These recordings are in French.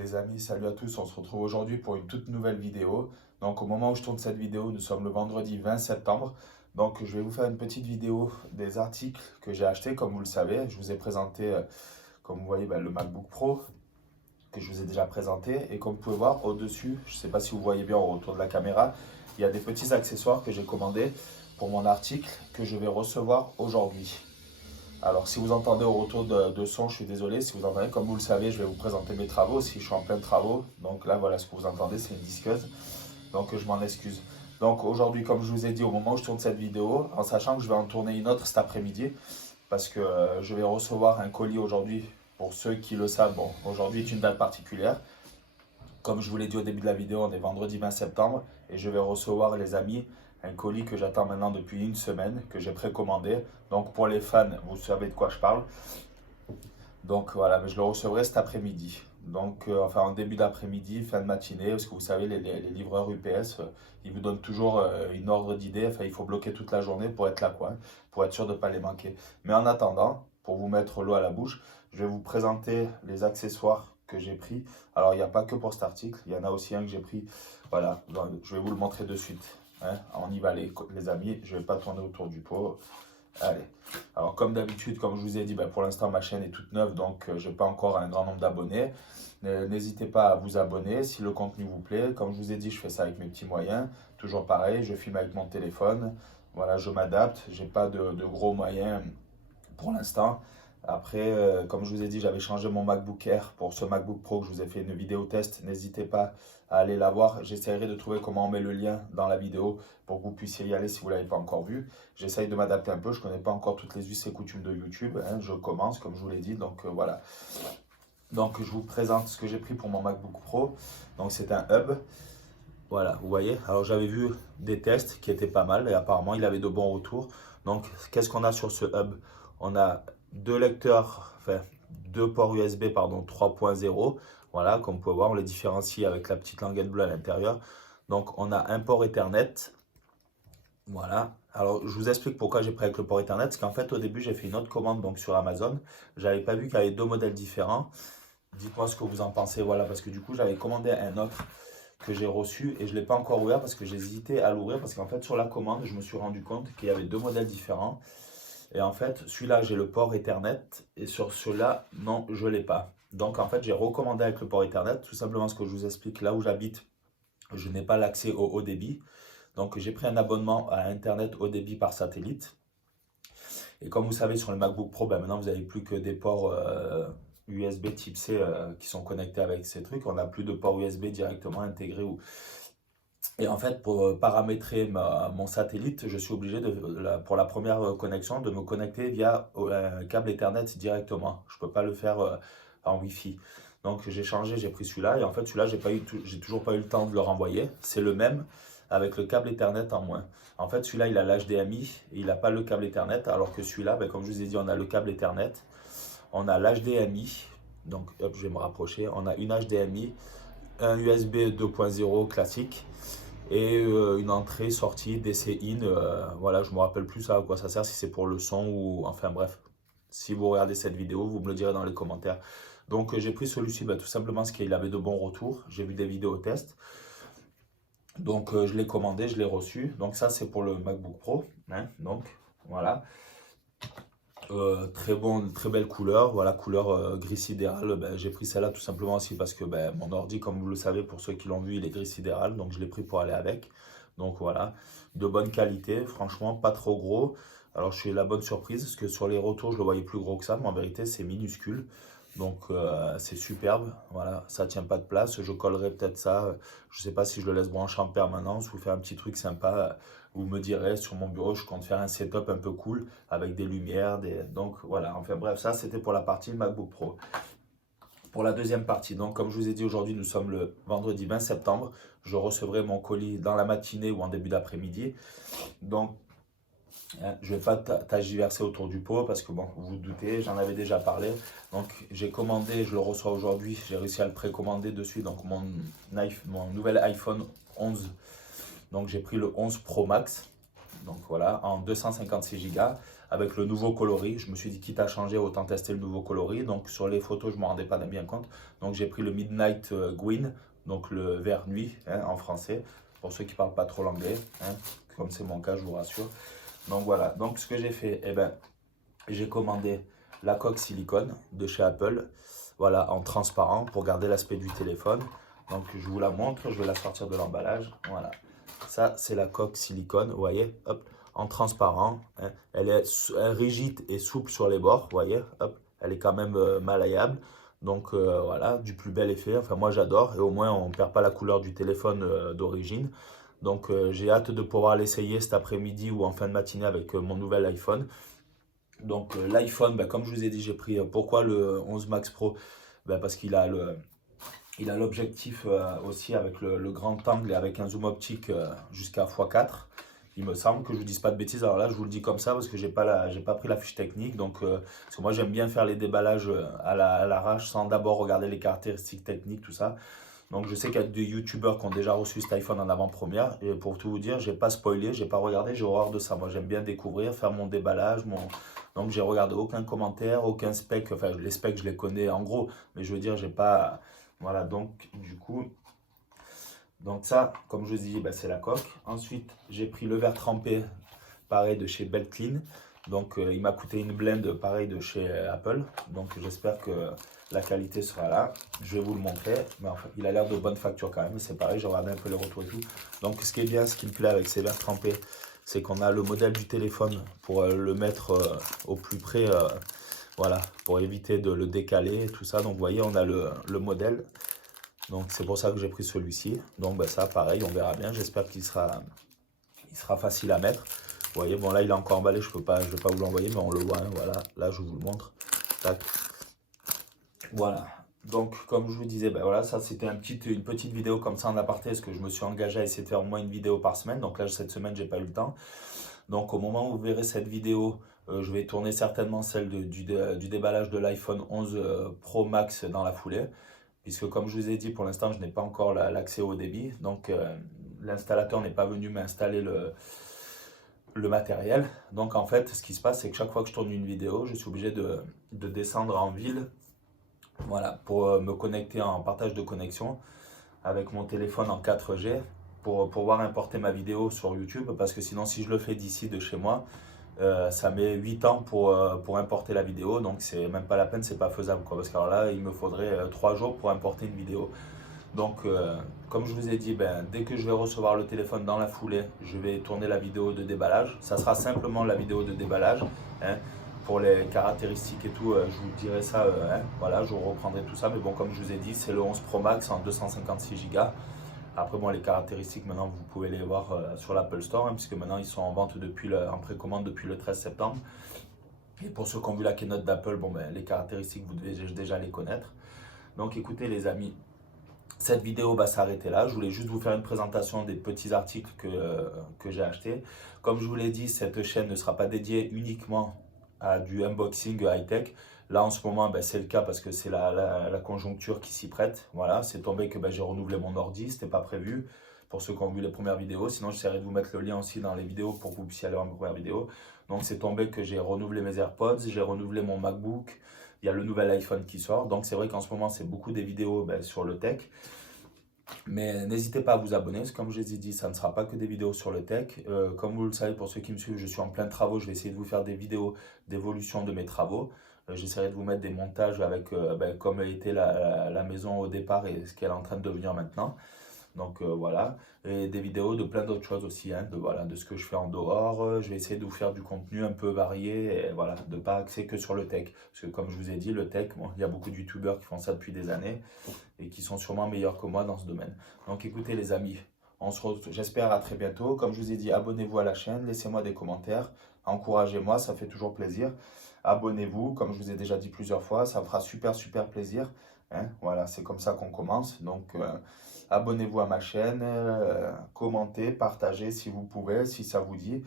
Les amis, salut à tous, on se retrouve aujourd'hui pour une toute nouvelle vidéo. Donc au moment où je tourne cette vidéo, nous sommes le vendredi 20 septembre. Donc je vais vous faire une petite vidéo des articles que j'ai achetés, comme vous le savez. Je vous ai présenté, comme vous voyez, le MacBook Pro que je vous ai déjà présenté. Et comme vous pouvez voir au-dessus, je ne sais pas si vous voyez bien au retour de la caméra, il y a des petits accessoires que j'ai commandés pour mon article que je vais recevoir aujourd'hui. Alors, si vous entendez au retour de son, je suis désolé. Si vous entendez, comme vous le savez, je vais vous présenter mes travaux. Si je suis en plein travaux, donc là, voilà ce que vous entendez, c'est une disqueuse. Donc, je m'en excuse. Donc, aujourd'hui, comme je vous ai dit, au moment où je tourne cette vidéo, en sachant que je vais en tourner une autre cet après-midi, parce que je vais recevoir un colis aujourd'hui. Pour ceux qui le savent, bon, aujourd'hui est une date particulière. Comme je vous l'ai dit au début de la vidéo, on est vendredi 20 septembre et je vais recevoir, les amis, un colis que j'attends maintenant depuis une semaine, que j'ai précommandé. Donc pour les fans, vous savez de quoi je parle. Donc voilà, mais je le recevrai cet après-midi. Donc enfin en début d'après-midi, fin de matinée, parce que vous savez, les livreurs UPS, ils vous donnent toujours une ordre d'idée. Enfin, il faut bloquer toute la journée pour être là, quoi, hein, pour être sûr de ne pas les manquer. Mais en attendant, pour vous mettre l'eau à la bouche, je vais vous présenter les accessoires que j'ai pris. Alors, il n'y a pas que pour cet article, il y en a aussi un que j'ai pris. Voilà, je vais vous le montrer de suite, hein. On y va les amis, je ne vais pas tourner autour du pot. Allez, alors comme d'habitude, comme je vous ai dit, pour l'instant ma chaîne est toute neuve, donc je n'ai pas encore un grand nombre d'abonnés. N'hésitez pas à vous abonner si le contenu vous plaît. Comme je vous ai dit, je fais ça avec mes petits moyens. Toujours pareil, je filme avec mon téléphone. Voilà, je m'adapte. J'ai pas de gros moyens pour l'instant. Après, comme je vous ai dit, j'avais changé mon MacBook Air pour ce MacBook Pro que je vous ai fait une vidéo test. N'hésitez pas à aller la voir. J'essaierai de trouver comment on met le lien dans la vidéo pour que vous puissiez y aller si vous ne l'avez pas encore vu. J'essaye de m'adapter un peu. Je ne connais pas encore toutes les us et coutumes de YouTube, hein. Je commence, comme je vous l'ai dit. Donc voilà. Donc je vous présente ce que j'ai pris pour mon MacBook Pro. Donc c'est un hub. Voilà, vous voyez. Alors j'avais vu des tests qui étaient pas mal et apparemment il avait de bons retours. Donc qu'est-ce qu'on a sur ce hub? On a deux lecteurs, enfin deux ports USB, pardon, 3.0. Voilà, comme vous pouvez voir, on les différencie avec la petite languette bleue à l'intérieur. Donc on a un port Ethernet. Voilà. Alors je vous explique pourquoi j'ai pris avec le port Ethernet. Parce qu'en fait au début j'ai fait une autre commande donc sur Amazon. J'avais pas vu qu'il y avait deux modèles différents. Dites-moi ce que vous en pensez. Voilà, parce que du coup j'avais commandé un autre que j'ai reçu et je ne l'ai pas encore ouvert parce que j'hésitais à l'ouvrir parce qu'en fait sur la commande je me suis rendu compte qu'il y avait deux modèles différents et en fait celui-là j'ai le port Ethernet et sur celui-là non, je ne l'ai pas. Donc en fait j'ai recommandé avec le port Ethernet, tout simplement ce que je vous explique. Là où j'habite, je n'ai pas l'accès au haut débit, donc j'ai pris un abonnement à internet haut débit par satellite. Et comme vous savez, sur le MacBook Pro, maintenant vous n'avez plus que des ports USB type C qui sont connectés avec ces trucs. On n'a plus de port USB directement intégré. Et en fait, pour paramétrer mon satellite, je suis obligé, pour la première connexion, de me connecter via un câble Ethernet directement. Je ne peux pas le faire en Wi-Fi. Donc j'ai changé, j'ai pris celui-là. Et en fait, celui-là, j'ai toujours pas eu le temps de le renvoyer. C'est le même avec le câble Ethernet en moins. En fait, celui-là, il a l'HDMI et il n'a pas le câble Ethernet. Alors que celui-là, comme je vous ai dit, on a le câble Ethernet. On a l'HDMI. Donc, hop, je vais me rapprocher. On a une HDMI, un USB 2.0 classique et une entrée-sortie DC-in. Voilà, je me rappelle plus à quoi ça sert, si c'est pour le son ou enfin bref. Si vous regardez cette vidéo, vous me le direz dans les commentaires. Donc j'ai pris celui-ci tout simplement parce qu'il avait de bons retours. J'ai vu des vidéos tests. Donc je l'ai commandé, je l'ai reçu. Donc ça c'est pour le MacBook Pro, hein. Donc voilà. Très bon, très belle couleur, voilà, couleur gris sidéral. J'ai pris celle-là tout simplement aussi parce que mon ordi, comme vous le savez, pour ceux qui l'ont vu, il est gris sidéral, donc je l'ai pris pour aller avec. Donc voilà, de bonne qualité, franchement pas trop gros. Alors je suis la bonne surprise parce que sur les retours je le voyais plus gros que ça, mais en vérité c'est minuscule. Donc c'est superbe, voilà, ça tient pas de place. Je collerai peut-être ça, je sais pas si je le laisse brancher en permanence ou faire un petit truc sympa. Vous me direz, sur mon bureau, je compte faire un setup un peu cool avec des lumières, donc voilà. Enfin bref, ça c'était pour la partie MacBook Pro. Pour la deuxième partie, donc comme je vous ai dit, aujourd'hui nous sommes le vendredi 20 septembre. Je recevrai mon colis dans la matinée ou en début d'après-midi. Donc je ne vais pas tergiverser autour du pot parce que bon, vous vous doutez, j'en avais déjà parlé. Donc j'ai commandé, je le reçois aujourd'hui, j'ai réussi à le précommander dessus. Donc mon nouvel iPhone 11. Donc j'ai pris le 11 Pro Max, donc voilà, en 256 Go. avec le nouveau coloris. Je me suis dit, quitte à changer, autant tester le nouveau coloris. Donc sur les photos, je ne me rendais pas bien compte. Donc j'ai pris le Midnight Green, donc le vert nuit hein, en français, pour ceux qui ne parlent pas trop l'anglais, hein, comme c'est mon cas, je vous rassure. Donc voilà, donc ce que j'ai fait, eh ben, j'ai commandé la coque silicone de chez Apple, voilà, en transparent pour garder l'aspect du téléphone. Donc je vous la montre, je vais la sortir de l'emballage, voilà. Ça, c'est la coque silicone, vous voyez, hop, en transparent. Hein. Elle est rigide et souple sur les bords, vous voyez, hop, elle est quand même malléable. Donc voilà, du plus bel effet. Enfin, moi j'adore et au moins on ne perd pas la couleur du téléphone d'origine. Donc j'ai hâte de pouvoir l'essayer cet après-midi ou en fin de matinée avec mon nouvel iPhone. Donc l'iPhone, ben, comme je vous ai dit, j'ai pris pourquoi le 11 Max Pro? Ben, parce qu'il a l'objectif aussi avec le grand angle et avec un zoom optique jusqu'à x4. Il me semble que je ne vous dise pas de bêtises. Alors là, je vous le dis comme ça parce que j'ai pas pris la fiche technique. Donc, parce que moi, j'aime bien faire les déballages à l'arrache sans d'abord regarder les caractéristiques techniques, tout ça. Donc, je sais qu'il y a des youtubeurs qui ont déjà reçu cet iPhone en avant-première. Et pour tout vous dire, j'ai pas spoilé, j'ai pas regardé, j'ai horreur de ça. Moi, j'aime bien découvrir, faire mon déballage. Donc, j'ai regardé aucun commentaire, aucun spec. Enfin, les specs, je les connais en gros. Mais je veux dire, j'ai pas. Voilà, donc du coup, donc ça, comme je vous dis, ben, c'est la coque. Ensuite, j'ai pris le verre trempé, pareil de chez Beltline. Donc il m'a coûté une blende, pareil de chez Apple. Donc j'espère que la qualité sera là. Je vais vous le montrer. Mais enfin, il a l'air de bonne facture quand même. C'est pareil, j'ai regardé un peu les retours et tout. Donc ce qui est bien, ce qui me plaît avec ces verres trempés, c'est qu'on a le modèle du téléphone pour le mettre au plus près. Voilà, pour éviter de le décaler et tout ça. Donc vous voyez, on a le modèle. Donc c'est pour ça que j'ai pris celui-ci. Donc ben, ça, pareil, on verra bien. J'espère qu'il sera facile à mettre. Vous voyez, bon là, il est encore emballé. Je vais pas vous l'envoyer, mais on le voit. Hein, voilà, là, je vous le montre. Tac. Voilà. Donc, comme je vous disais, ben voilà, ça c'était une petite vidéo comme ça en aparté, parce que je me suis engagé à essayer de faire au moins une vidéo par semaine. Donc là, cette semaine, j'ai pas eu le temps. Donc, au moment où vous verrez cette vidéo, je vais tourner certainement celle du déballage de l'iPhone 11 Pro Max dans la foulée. Puisque comme je vous ai dit, pour l'instant, je n'ai pas encore l'accès au débit. Donc, l'installateur n'est pas venu m'installer le matériel. Donc, en fait, ce qui se passe, c'est que chaque fois que je tourne une vidéo, je suis obligé de descendre en ville. Voilà, pour me connecter en partage de connexion avec mon téléphone en 4G pour pouvoir importer ma vidéo sur YouTube. Parce que sinon, si je le fais d'ici de chez moi, ça met 8 ans pour importer la vidéo, donc c'est même pas la peine, c'est pas faisable quoi, parce que alors là il me faudrait 3 jours pour importer une vidéo. Donc comme je vous ai dit, ben, dès que je vais recevoir le téléphone dans la foulée, je vais tourner la vidéo de déballage. Ça sera simplement la vidéo de déballage, hein. Pour les caractéristiques et tout, je vous dirai ça, hein. Voilà, je reprendrai tout ça, mais bon, comme je vous ai dit, c'est le 11 Pro Max en 256 Go. Après, bon, les caractéristiques, maintenant, vous pouvez les voir sur l'Apple Store, hein, puisque maintenant, ils sont en vente en précommande depuis le 13 septembre. Et pour ceux qui ont vu la keynote d'Apple, bon, ben, les caractéristiques, vous devez déjà les connaître. Donc, écoutez, les amis, cette vidéo va s'arrêter là. Je voulais juste vous faire une présentation des petits articles que j'ai achetés. Comme je vous l'ai dit, cette chaîne ne sera pas dédiée uniquement à du unboxing high-tech. Là, en ce moment, ben, c'est le cas parce que c'est la conjoncture qui s'y prête. Voilà, c'est tombé que ben, j'ai renouvelé mon ordi, c'était pas prévu pour ceux qui ont vu les premières vidéos. Sinon, j'essaierai de vous mettre le lien aussi dans les vidéos pour que vous puissiez aller voir mes premières vidéos. Donc, c'est tombé que j'ai renouvelé mes AirPods, j'ai renouvelé mon MacBook. Il y a le nouvel iPhone qui sort. Donc, c'est vrai qu'en ce moment, c'est beaucoup des vidéos ben, sur le tech. Mais n'hésitez pas à vous abonner, parce que comme je vous ai dit, ça ne sera pas que des vidéos sur le tech. Comme vous le savez, pour ceux qui me suivent, je suis en plein de travaux. Je vais essayer de vous faire des vidéos d'évolution de mes travaux. J'essaierai de vous mettre des montages avec ben, comme était la maison au départ et ce qu'elle est en train de devenir maintenant. Donc voilà, et des vidéos de plein d'autres choses aussi, hein, de ce que je fais en dehors. Je vais essayer de vous faire du contenu un peu varié et voilà, de ne pas axer que sur le tech. Parce que comme je vous ai dit, le tech, bon, il y a beaucoup de youtubeurs qui font ça depuis des années et qui sont sûrement meilleurs que moi dans ce domaine. Donc écoutez les amis, on se retrouve, j'espère à très bientôt. Comme je vous ai dit, abonnez-vous à la chaîne, laissez-moi des commentaires, encouragez-moi, ça fait toujours plaisir. Abonnez-vous, comme je vous ai déjà dit plusieurs fois, ça me fera super plaisir. Hein, voilà, c'est comme ça qu'on commence. Donc abonnez-vous à ma chaîne, commentez, partagez si vous pouvez, si ça vous dit.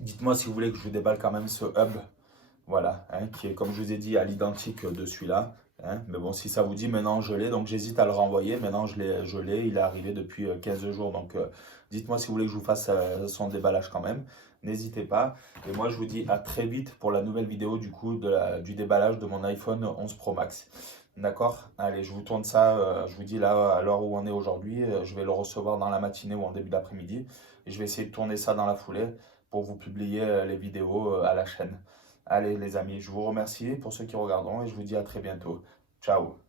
Dites-moi si vous voulez que je vous déballe quand même ce hub, voilà, hein, qui est comme je vous ai dit à l'identique de celui-là. hein. Mais bon, si ça vous dit, maintenant je l'ai, donc j'hésite à le renvoyer. Maintenant je l'ai, il est arrivé depuis 15 jours. Donc dites-moi si vous voulez que je vous fasse son déballage quand même. N'hésitez pas. Et moi je vous dis à très vite pour la nouvelle vidéo du coup du déballage de mon iPhone 11 Pro Max. D'accord? Allez, je vous tourne ça, je vous dis là à l'heure où on est aujourd'hui, je vais le recevoir dans la matinée ou en début d'après-midi. Et je vais essayer de tourner ça dans la foulée pour vous publier les vidéos à la chaîne. Allez les amis, je vous remercie pour ceux qui regarderont et je vous dis à très bientôt. Ciao.